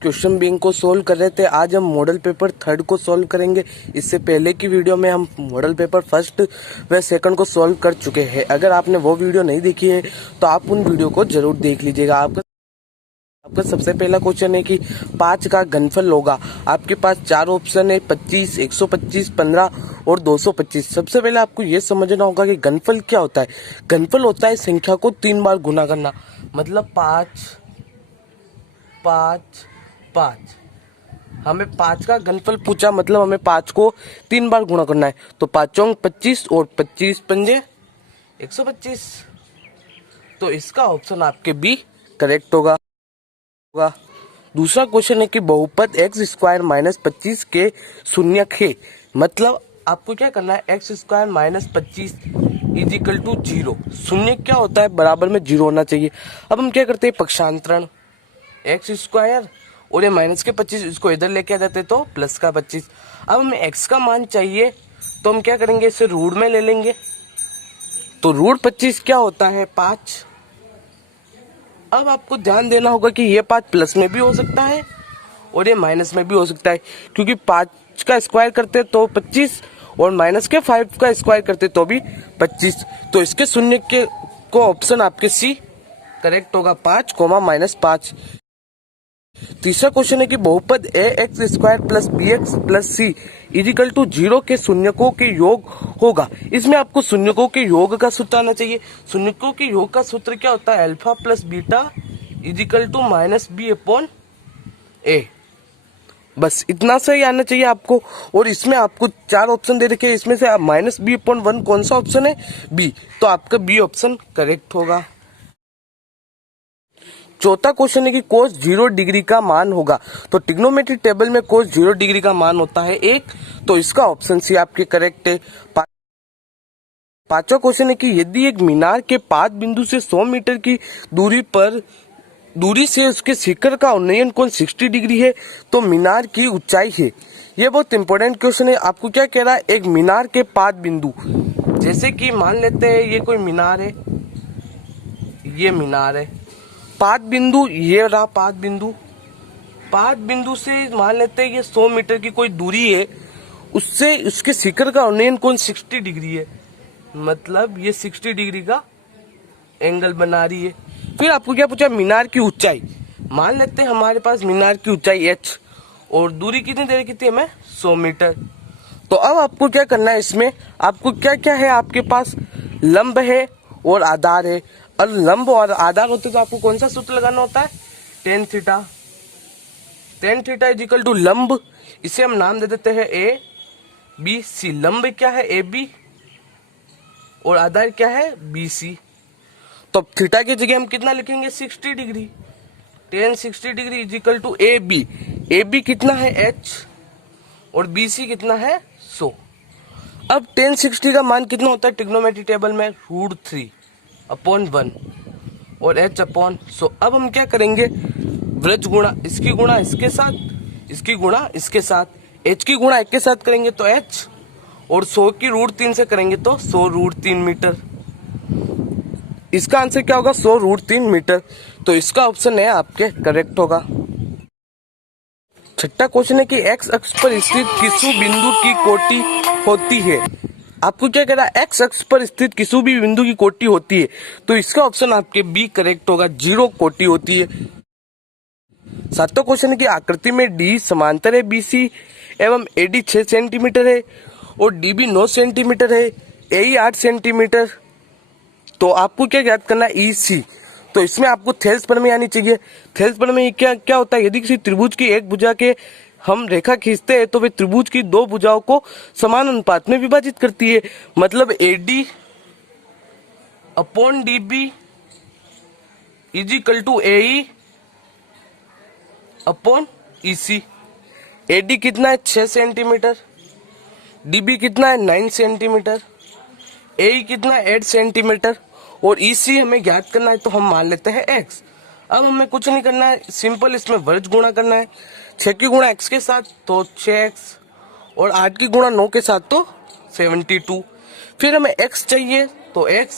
Question bank को solve कर रहे थे। आज हम मॉडल पेपर थर्ड को सोल्व करेंगे। इससे पहले की वीडियो में हम मॉडल पेपर फर्स्ट व सेकंड को सोल्व कर चुके हैं। अगर आपने वो वीडियो नहीं देखी है तो आप उन वीडियो को जरूर देख लीजिएगा। आपका सबसे पहला क्वेश्चन है कि 5 का घनफल होगा। आपके पास 4 ऑप्शन है, 25, 125, 15 और 225। सबसे पहले आपको ये समझना होगा कि घनफल क्या होता है। घनफल होता है संख्या को 3 बार गुना करना। मतलब 5 5 5। हमें 5 का घनफल पूछा, मतलब हमें 5 को 3 बार गुणा करना है। तो 5 चौक 25 और 25 पंजे 125। तो इसका ऑप्शन आपके बी करेक्ट होगा। दूसरा क्वेश्चन है कि बहुपद एक्स स्क्वायर माइनस 25 के शून्यक है। मतलब आपको क्या करना है, x square minus 25 is equal to 0। शून्य क्या होता है, बराबर में 0 होना चाहिए। अब हम क्या करते हैं, पक्षांतरण एक्स स्क्वायर और ये माइनस के 25 इसको इधर लेके आ जाते तो प्लस का 25। अब हमें एक्स का मान चाहिए तो हम क्या करेंगे, इसे रूट में ले लेंगे। तो रूट 25 क्या होता है, 5। अब आपको ध्यान देना होगा कि ये 5 प्लस में भी हो सकता है और ये माइनस में भी हो सकता है, क्योंकि 5 का स्क्वायर करते तो 25 और माइनस के 5 का स्क्वायर करते तो भी 25। तो इसके शून्य के को ऑप्शन आपके सी करेक्ट होगा, 5 माइनस 5। तीसरा क्वेश्चन है कि बहुपद a x square plus b x plus c equal to 0 के शून्यकों के योग होगा। इसमें आपको शून्यकों के योग का सूत्र आना चाहिए। शून्यकों के योग का सूत्र क्या होता है, alpha plus beta equal to minus b upon a. बस इतना सही आना चाहिए आपको। और इसमें आपको 4 ऑप्शन दे रखे हैं, इसमें से माइनस बी अपॉन 1 कौन सा ऑप्शन है, बी। तो आपका बी ऑप्शन करेक्ट होगा। चौथा क्वेश्चन है कि कोस 0 डिग्री का मान होगा। तो ट्रिग्नोमेट्री टेबल में कोस 0 डिग्री का मान होता है 1। तो इसका ऑप्शन सी आपके करेक्ट है। पांचवा क्वेश्चन है कि यदि एक मीनार के 5 बिंदु से 100 मीटर की दूरी से उसके शिखर का उन्नयन कोण 60 डिग्री है तो मीनार की ऊंचाई है। ये बहुत इंपॉर्टेंट क्वेश्चन है। आपको क्या कह रहा है, एक मीनार के 5 बिंदु, जैसे कि मान लेते हैं ये कोई मीनार है, ये मीनार है, 5 बिंदु ये रहा, 5 बिंदु से मान लेते हैं ये 100 मीटर की कोई दूरी है, उससे उसके शिखर का उन्नयन कोण 60 डिग्री है। मतलब ये 60 डिग्री का एंगल बना रही है। फिर आपको क्या पूछा, मीनार की ऊंचाई। मान लेते हैं हमारे पास मीनार की ऊंचाई h और दूरी कितनी दे रखी थी हमें, 100 मीटर। तो अब आपको क्या करना है, इसमें आपको क्या क्या है, आपके पास लंब है और आधार है। और लंब और आधार होते तो आपको कौन सा सूत्र लगाना होता है, tan theta is equal to लंब, इसे हम नाम दे देते हैं ए बी सी। लंब क्या है, ए बी, और आधार क्या है, बी सी। तो थीटा की जगह हम कितना लिखेंगे, 60 degree. Tan 60 degree is equal to A B कितना है, एच, और बी सी कितना है, 100। अब टेन 60 का मान कितना होता है ट्रिग्नोमेट्री टेबल में, √3/1 और h अपॉन 100। अब हम क्या करेंगे, व्रज गुणा, इसकी गुणा इसके साथ, इसकी गुणा इसके साथ, h की गुणा 1 के साथ करेंगे तो h, और 100 की √3 से करेंगे तो 100 √3 मीटर। इसका आंसर क्या होगा, 100 √3 मीटर। तो इसका ऑप्शन है आपके करेक्ट होगा। छठा क्वेश्चन है कि एक्स अक्ष पर स्थित किसी बिंदु की कोटि होती है। आपको क्या कह रहा है, एक्स अक्ष पर स्थित किसी भी बिंदु की कोटि होती है। तो इसका ऑप्शन आपके बी करेक्ट होगा, 0 कोटि होती है। सातवां क्वेश्चन है कि आकृति में डी समांतर है बीसी एवं एडी 6 सेंटीमीटर है और डीबी 9 सेंटीमीटर है, एई 8 सेंटीमीटर। तो आपको क्या ज्ञात करना है, ई सी। तो इसमें आपको थेल्स प्रमेय आनी चाहिए। थेल्स प्रमेय क्या होता है, यदि किसी त्रिभुज की एक भुजा के हम रेखा खींचते हैं तो वे त्रिभुज की 2 भुजाओं को समान अनुपात में विभाजित करती है। मतलब AD upon DB is equal to AE upon EC. AD कितना है, 6 सेंटीमीटर, डीबी कितना है, 9 सेंटीमीटर, एई कितना है, 8 सेंटीमीटर, और ईसी हमें ज्ञात करना है तो हम मान लेते हैं एक्स। अब हमें कुछ नहीं करना है, सिंपल इसमें वर्ज गुणा करना है। 6 की गुणा x के साथ तो 6x, और 8 की गुणा 9 के साथ तो 72। फिर हमें x चाहिए तो x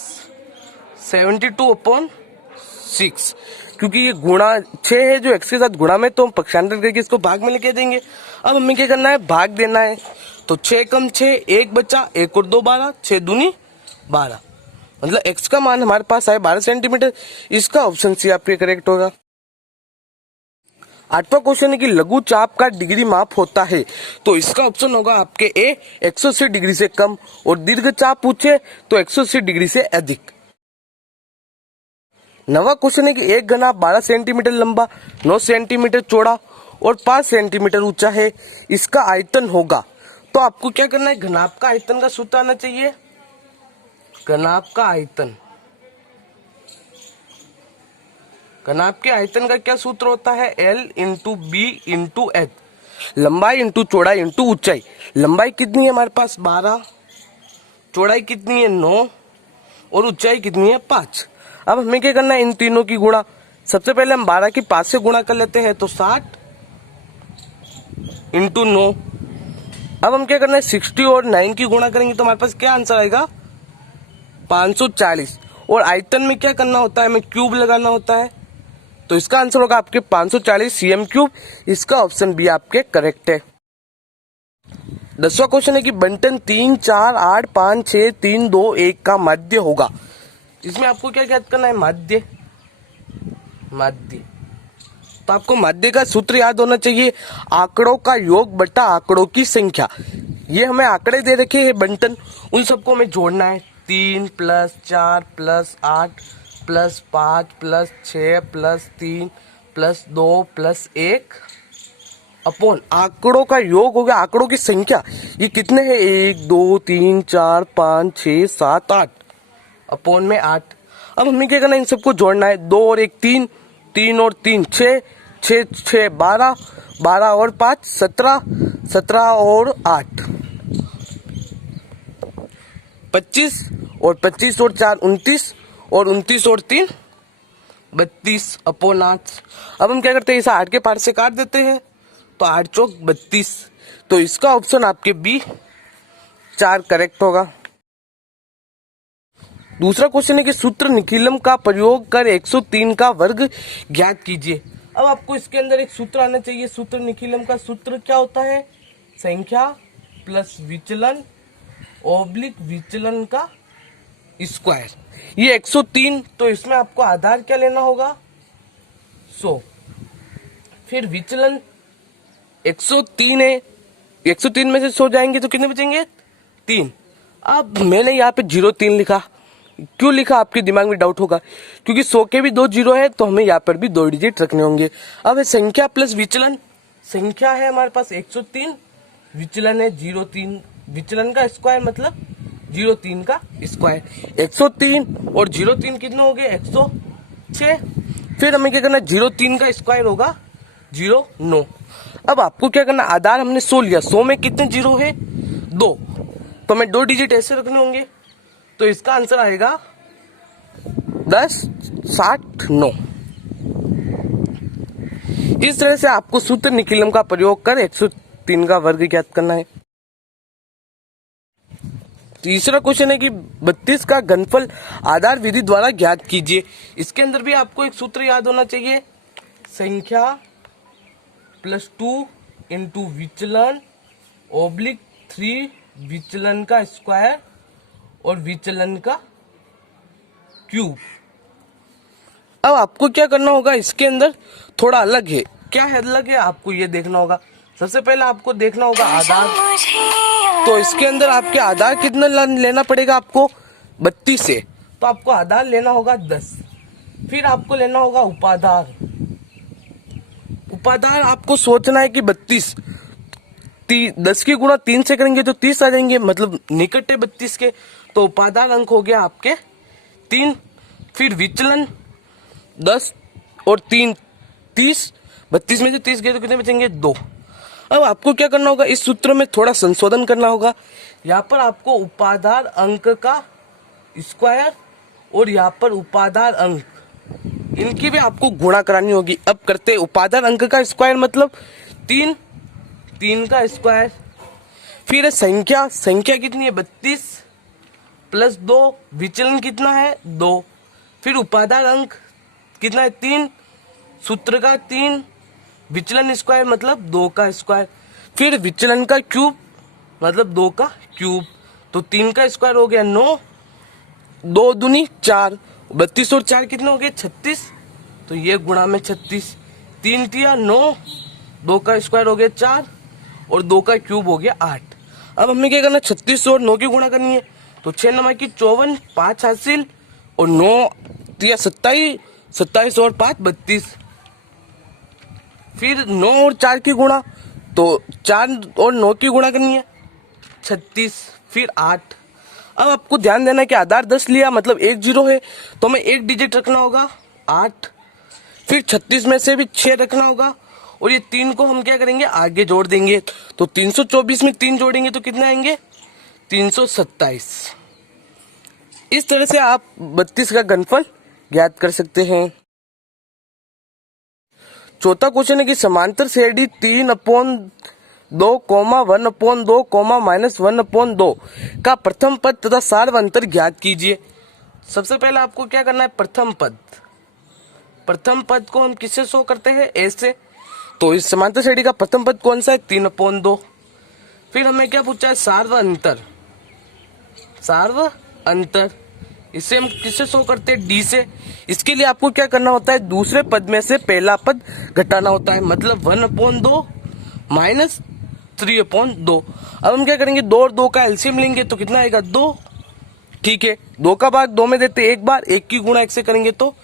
72/6। क्योंकि ये गुणा 6 है जो x के साथ गुणा में, तो हम पक्षांतर करके इसको भाग में लेके देंगे। अब हमें क्या करना है, भाग देना है। तो 6 कम 6 1 बचा, 1 और 2 12, 6 दूनी 12, मतलब x का मान हमारे पास आए 12 सेंटीमीटर। इसका ऑप्शन सी आपके करेक्ट होगा। 8वां क्वेश्चन है कि लघु चाप का डिग्री माप होता है, तो इसका ऑप्शन होगा आपके ए 180 डिग्री से कम, और दीर्घ चाप पूछे तो 180 डिग्री से अधिक। 9वां क्वेश्चन है कि एक घना 12 सेंटीमीटर लंबा, 9 सेंटीमीटर चौड़ा और 5 सेंटीमीटर ऊंचा है, इसका आयतन होगा। तो आपको क्या करना है, घनाभ का आयतन का सूत्र आना चाहिए। घनाभ का आयतन, घनाभ के आयतन का क्या सूत्र होता है, L into B into H, लंबाई इंटू चौड़ाई इंटू ऊंचाई। लंबाई कितनी है हमारे पास 12, चौड़ाई कितनी है 9 और ऊंचाई कितनी है 5। अब हमें क्या करना है, इन तीनों की गुणा। सबसे पहले हम 12 की 5 से गुणा कर लेते हैं, तो 60 इंटू 9। अब हम क्या करना है, 60 और 9 की गुणा करेंगे तो हमारे पास क्या आंसर आएगा 540। और आयतन में क्या करना होता है, हमें क्यूब लगाना होता है, तो इसका आंसर होगा आपके 540 सीएम क्यूब। इसका ऑप्शन बी आपके करेक्ट है। 10वां क्वेश्चन है कि बंटन 3 4 8 5 6 3 2 1 का माध्य होगा। इसमें आपको क्या याद करना है, माध्य। माध्य, तो आपको माध्य का सूत्र याद होना चाहिए, आंकड़ों का योग बटा आंकड़ों की संख्या। ये हमें आंकड़े दे रखे हैं बंटन, उन सबको हमें जोड़ना है। 3 + 4 + 8 + 5 + 6 + 3 + 2 + 1 अपॉन आंकड़ों का योग हो गया आंकड़ों की संख्या। ये कितने हैं, 1 2 3 4 5 6 7 8 अपॉन में 8। अब हमें क्या करना है, इन सबको जोड़ना है। 2 और 1 3, 3 और 3 6, 6 6 12, 12 और 5 17, 17 और 8 25, और 25 और 4 29, और 29 और 3 32 अपॉन 8। अब हम क्या करते हैं, इसे 8 के पार से काट देते हैं, तो 8 चौक 32। तो इसका ऑप्शन आपके बी 4 करेक्ट होगा। दूसरा क्वेश्चन है कि सूत्र निखिलम का प्रयोग कर 103 का वर्ग ज्ञात कीजिए। अब आपको इसके अंदर एक सूत्र आना चाहिए। सूत्र निखिलम का सूत्र क्या होता है, संख्या प्लस विचलन ओब्लिक विचलन का स्क्वायर। ये 103, तो इसमें आपको आधार क्या लेना होगा 100, फिर विचलन 103 है, 103 में से 100 जाएंगे तो कितने बचेंगे 3। अब मैंने यहाँ पे 03 लिखा, क्यों लिखा आपके दिमाग में डाउट होगा, क्योंकि 100 के भी 2 जीरो है, तो हमें यहाँ पर भी 2 डिजिट रखने होंगे। अब है संख्या प्लस विचलन, संख्या है हमारे पास 103, विचलन है 03, विचलन का स्क्वायर मतलब 03 का स्क्वायर। 103 और 03 कितने हो गए 106। फिर हमें क्या करना, 03 का स्क्वायर होगा 09। अब आपको क्या करना, आधार हमने 100 लिया, 100 में कितने जीरो है 2, तो हमें 2 डिजिट ऐसे रखने होंगे, तो इसका आंसर आएगा 10 60 9। इस तरह से आपको सूत्र निखिलम का प्रयोग कर 103 का वर्ग ज्ञात करना है। तीसरा क्वेश्चन है कि 32 का घनफल आधार विधि द्वारा ज्ञात कीजिए। इसके अंदर भी आपको एक सूत्र याद होना चाहिए, संख्या प्लस 2 इंटू विचलन ओब्लिक 3 विचलन का स्क्वायर और विचलन का क्यूब। अब आपको क्या करना होगा, इसके अंदर थोड़ा अलग है। क्या है अलग है, आपको ये देखना होगा। सबसे पहले आपको देखना होगा आधार, तो इसके अंदर आपके आधार कितना लेना पड़ेगा आपको 32 से, तो आपको आधार लेना होगा 10। फिर आपको लेना होगा उपाधार, उपाधार आपको सोचना है कि 32 10 की गुणा 3 से करेंगे तो 30 आ जाएंगे, मतलब निकट है 32 के, तो उपादान अंक हो गया आपके 3। फिर विचलन 10 और 3 30, 32 में से 30 गए तो कितने बचेंगे 2। अब आपको क्या करना होगा, इस सूत्र में थोड़ा संशोधन करना होगा। यहाँ पर आपको उपाधार अंक का स्क्वायर और यहाँ पर उपाधार अंक, इनकी भी आपको गुणा करानी होगी। अब करते हैं उपाधार अंक का स्क्वायर मतलब 3, 3 का स्क्वायर। फिर संख्या, संख्या कितनी है 32 प्लस 2, विचलन कितना है 2। फिर उपाधार अंक कितना है 3 सूत्र का 3, विचलन स्क्वायर मतलब 2 का स्क्वायर, फिर विचलन का क्यूब मतलब 2 का क्यूब, तो 3 का स्क्वायर हो गया 9, 2 दूनी 4, 32 और 4 कितने हो गए 36, तो ये गुणा में 36, 3 तिया 9, 2 का स्क्वायर हो गया 4 और 2 का क्यूब हो गया 8। अब हमें क्या करना, 36 और 9 की गुणा करनी है, तो 6 9 की 54, 5 हासिल और 9 तिया 27, 27 और 5 32, फिर 9 और 4 की गुणा, तो 4 और 9 की गुणा करनी है 36, फिर 8। अब आपको ध्यान देना है कि आधार 10 लिया मतलब 1 0 है, तो हमें एक डिजिट रखना होगा 8, फिर 36 में से भी 6 रखना होगा और ये 3 को हम क्या करेंगे आगे जोड़ देंगे, तो 324 में 3 जोड़ेंगे तो कितने आएंगे 327। इस तरह से आप 32 का घनफल ज्ञात कर सकते हैं। चौथा क्वेश्चन है कि समांतर श्रेणी 3/2, 1/2, -1/2 का प्रथम पद तथा सार्वंतर ज्ञात कीजिए। सबसे पहले आपको क्या करना है, प्रथम पद को हम किससे शो करते हैं, ऐसे। तो इस समांतर श्रेणी का प्रथम पद कौन सा है, 3/2। फिर हमें क्या पूछा है, सार्वंतर, इसे हम किससे शो करते हैं, डी से। इसके लिए आपको क्या करना होता है, दूसरे पद में से पहला पद घटाना होता है, मतलब 1/2 -3/2। अब हम क्या करेंगे, 2 और 2 का एलसीएम लेंगे तो कितना आएगा 2, ठीक है। 2 का भाग 2 में देते एक बार, 1 की गुणा 1 से करेंगे तो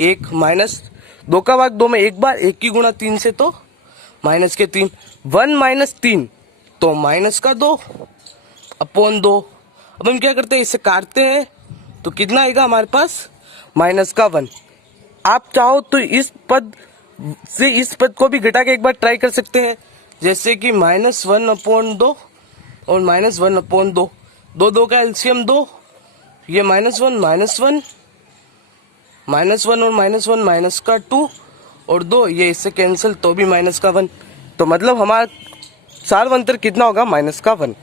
1, माइनस 2 का भाग 2 में एक बार, 1 की गुणा 3 से तो माइनस के 3, 1 - 3 तो माइनस का 2/2। अब हम क्या करते हैं, इसे काटते हैं तो कितना आएगा हमारे पास, माइनस का 1। आप चाहो तो इस पद से इस पद को भी घटा के एक बार ट्राई कर सकते हैं, जैसे कि -1/2 और -1/2, 2 का एलसीएम 2, ये -1 और माइनस का 2 और 2 ये इससे कैंसिल तो भी माइनस का 1, तो मतलब हमारा सार्वंतर कितना होगा, माइनस का 1।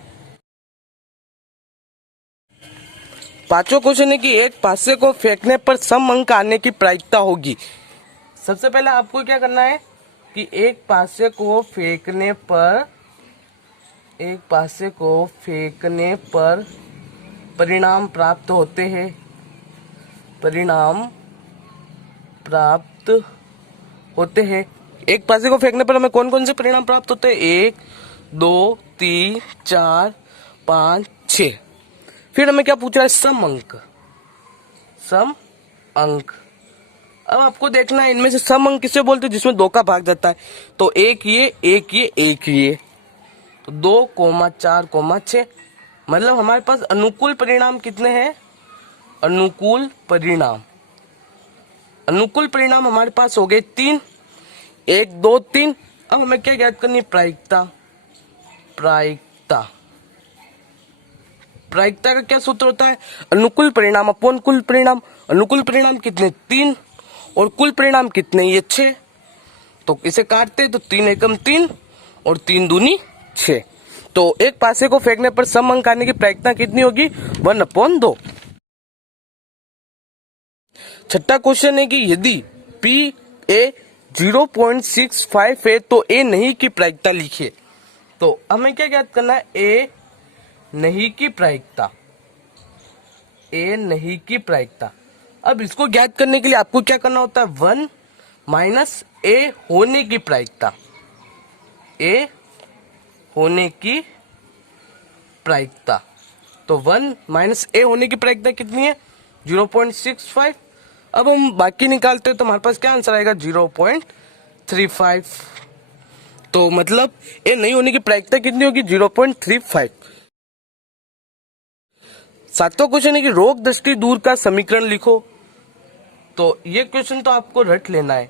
पांचवा क्वेश्चन है कि एक पासे को फेंकने पर सम अंक आने की प्रायिकता होगी। सबसे पहले आपको क्या करना है कि एक पासे को फेंकने पर परिणाम प्राप्त होते हैं। एक पासे को फेंकने पर हमें कौन कौन से परिणाम प्राप्त होते हैं, 1 2 3 4 5 6। फिर हमें क्या पूछ रहा है, सम अंक। अब आपको देखना है इनमें से सम अंक किसे बोलते हैं, जिसमें 2 का भाग जाता है, तो एक ये, तो 2, 4, 6, मतलब हमारे पास अनुकूल परिणाम कितने हैं, अनुकूल परिणाम हमारे पास हो गए 3, 1 2 3। अब हमें क्या ज्ञात करनी है, प्रायिकता का क्या सूत्र होता है, अनुकूल परिणाम अपॉन कुल परिणाम। अनुकूल परिणाम कितने, 3 और कुल परिणाम कितने, ये 6। तो इसे काटते तो 3 एकम 3 और 3 दूनी 6। तो एक पासे को फेंकने पर सम अंक आने की प्रायिकता कितनी होगी, 1/2। छठा क्वेश्चन है कि यदि P A 0.65 है तो A नहीं की प्रायिकता लिखिए। तो हमें क्या ज्ञात करना है, A नहीं की प्रायिकता। अब इसको ज्ञात करने के लिए आपको क्या करना होता है, 1 माइनस A होने की प्रायिकता, तो 1 माइनस A होने की प्रायिकता कितनी है, 0.65। अब हम बाकी निकालते हैं तो हमारे पास क्या आंसर आएगा, 0.35। तो मतलब A नहीं होने की प्रायिकता कितनी होगी, 0.35। सातवां क्वेश्चन है कि रोग दृष्टि दूर का समीकरण लिखो। तो ये क्वेश्चन तो आपको रट लेना है,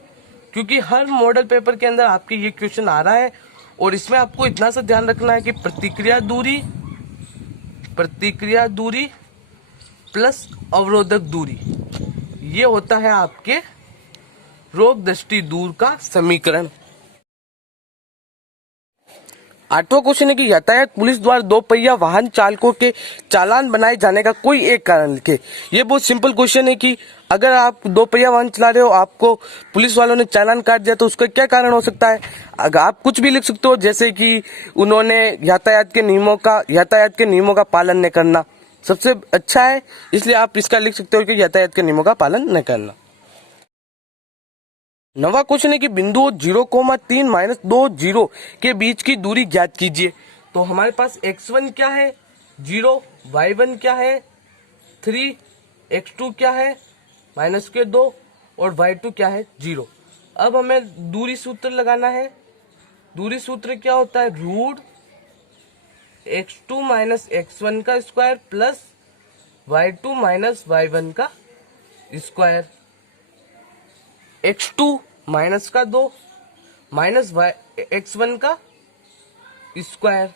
क्योंकि हर मॉडल पेपर के अंदर आपके ये क्वेश्चन आ रहा है। और इसमें आपको इतना सा ध्यान रखना है कि प्रतिक्रिया दूरी प्लस अवरोधक दूरी, ये होता है आपके रोग दृष्टि दूर का समीकरण। 8वां क्वेश्चन है कि यातायात पुलिस द्वारा 2 पहिया वाहन चालकों के चालान बनाए जाने का कोई एक कारण लिखे। ये बहुत सिंपल क्वेश्चन है कि अगर आप 2 पहिया वाहन चला रहे हो, आपको पुलिस वालों ने चालान काट दिया तो उसका क्या कारण हो सकता है। अगर आप कुछ भी लिख सकते हो, जैसे कि उन्होंने यातायात के नियमों का पालन न करना सबसे अच्छा है, इसलिए आप इसका लिख सकते हो कि यातायात के नियमों का पालन न करना। 9वां क्वेश्चन है कि बिंदुओं 0,3 - 2 0 के बीच की दूरी ज्ञात कीजिए। तो हमारे पास x1 क्या है 0, y1 क्या है 3, x2 क्या है -2 और y2 क्या है 0। अब हमें दूरी सूत्र लगाना है। दूरी सूत्र क्या होता है, रूट x2 - x1 का स्क्वायर प्लस y2 - y1 का स्क्वायर। x2 माइनस का 2 माइनस x1 का स्क्वायर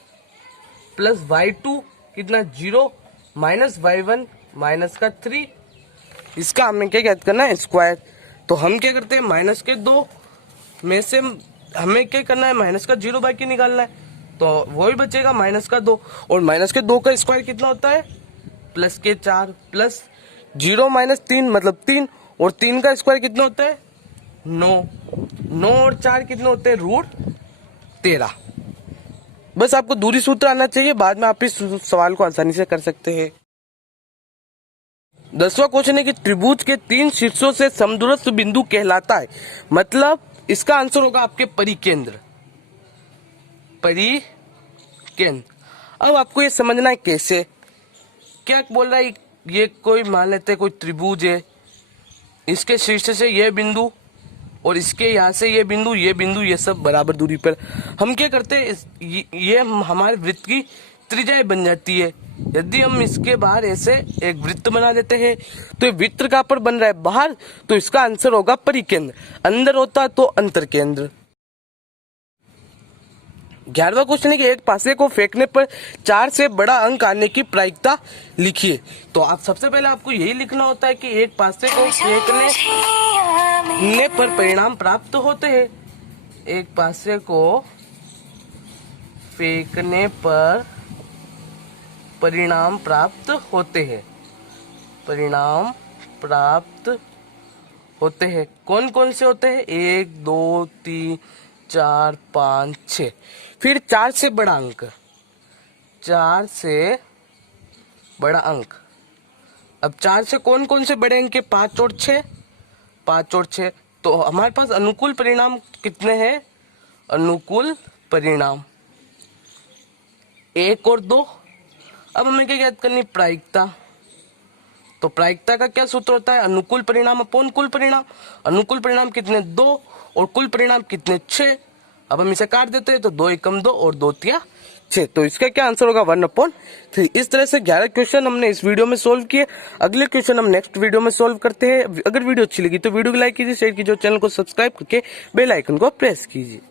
प्लस y2 कितना 0 माइनस y1 माइनस का 3, इसका हमें क्या ज्ञात करना है स्क्वायर। तो हम क्या करते हैं, माइनस के 2 में से हमें क्या करना है, माइनस का 0 बाकी निकालना है, तो वही बचेगा माइनस का 2 और माइनस के 2 का स्क्वायर कितना होता है प्लस के 4 प्लस 0 - 3 मतलब 3 और 3 का स्क्वायर कितना होता है 9 और 4 कितने होते हैं √13। बस आपको दूरी सूत्र आना चाहिए, बाद में आप इस सवाल को आसानी से कर सकते हैं। 10वां क्वेश्चन है कि त्रिभुज के 3 शीर्षों से समदूरस्थ बिंदु कहलाता है, मतलब इसका आंसर होगा आपके परिकेंद्र। अब आपको ये समझना है कैसे, क्या बोल रहा है, ये कोई मान लेते हैं कोई त्रिभुज है, इसके शीर्ष से ये बिंदु और इसके यहाँ से ये बिंदु ये सब बराबर दूरी पर। हम क्या करते हैं, ये हमारे वृत्त की त्रिज्या बन जाती है। यदि हम इसके बाहर ऐसे एक वृत्त बना देते हैं तो ये वृत्त कहाँ पर बन रहा है बाहर, तो इसका आंसर होगा परिकेंद्र। अंदर होता तो अंतर केंद्र। 11वां क्वेश्चन है कि एक पासे को फेंकने पर 4 से बड़ा अंक आने की प्रायिकता लिखिए। तो आप सबसे पहले आपको यही लिखना होता है कि एक पासे को फेंकने पर परिणाम प्राप्त होते हैं। एक पासे को फेंकने पर परिणाम प्राप्त होते हैं। परिणाम प्राप्त होते हैं कौन कौन से होते हैं, 1 2 3 4 5 6। फिर 4 से बड़ा अंक, 4 से बड़ा अंक। अब 4 से कौन कौन से बड़े अंक है, 5 और 6, 5 और 6। तो हमारे पास अनुकूल परिणाम कितने हैं, अनुकूल परिणाम 1 और 2। अब हमें क्या ज्ञात करनी, प्रायिकता। तो प्रायिकता का क्या सूत्र होता है, अनुकूल परिणाम अपॉन कुल परिणाम। अनुकूल परिणाम कितने 2 और कुल परिणाम कितने 6। अब हम इसे काट देते हैं तो 2 एकम 2 और 2 तिया 6। तो इसका क्या आंसर होगा 1/3। इस तरह से 11 क्वेश्चन हमने इस वीडियो में सोल्व किए। अगले क्वेश्चन हम नेक्स्ट वीडियो में सोल्व करते हैं। अगर वीडियो अच्छी लगी तो वीडियो को लाइक कीजिए, शेयर कीजिए, चैनल को सब्सक्राइब करके बेल आइकन को प्रेस कीजिए।